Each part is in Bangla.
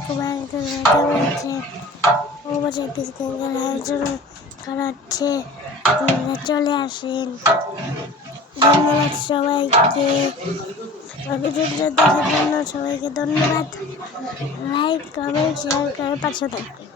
আলাইকুম কেমন আছে ও বছর কিছুদিন গেলে আয়োজন করা হচ্ছে আপনারা চলে আসেন ধন্যবাদ সবাইকে ভিডিওটা দেখার জন্য সবাইকে ধন্যবাদ লাইক কমেন্ট শেয়ার করে পাশে থাকবেন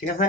ঠিক আছে।